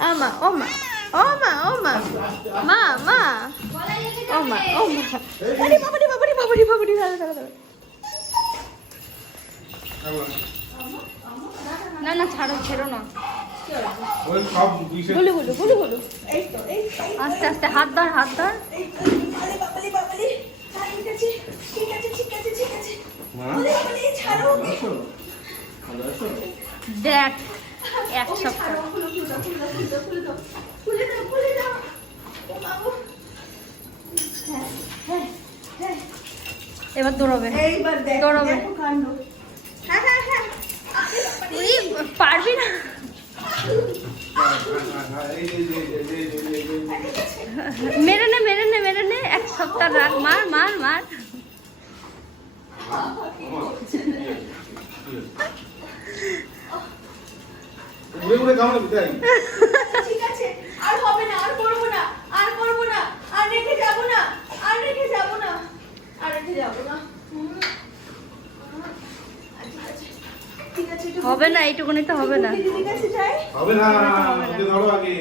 আমা ওমা ওমা ওমা মা মা ওমা ওমা আরে বাবারি বাবারি বাবারি বাবারি দাঁড়া দাঁড়া দাঁড়া না না ছাড়ো ছেড়ো না গুলু গুলু গুলু গুলু আস্তে আস্তে হাত ধর হাত ধর দেখ এক সপ্তাহ এবার দৌড়াবে দৌড়াবে পারবি না মেরে নে মেরে নে মেরে নে এক সপ্তাহ রাখ মার মার মার ঠিক আছে আর হবে না আর করবো না আর করবো না আর রেখে যাবো না আর রেখে যাবো না আর রেখে যাবো না হবে না এইটুকুনি তো হবে না হবে না ওকে ধরো আগে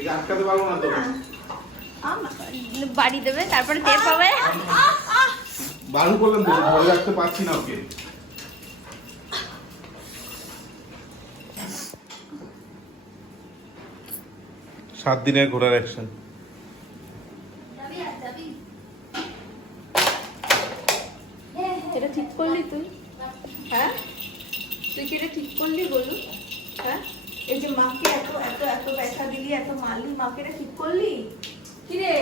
এই আটকাতে পারবো না তো বাড়ি দেবে তারপরে টের পাবে বারণ করলাম তো ধরে রাখতে পারছি না ওকে সাত দিনের ঘোড়ার অ্যাকশন এটা ঠিক করলি তুই হ্যাঁ তুই কি এটা ঠিক করলি বলু হ্যাঁ এই যে মাকে এত এত এত ব্যথা দিলি এত মারলি মাকে এটা ঠিক করলি কি রে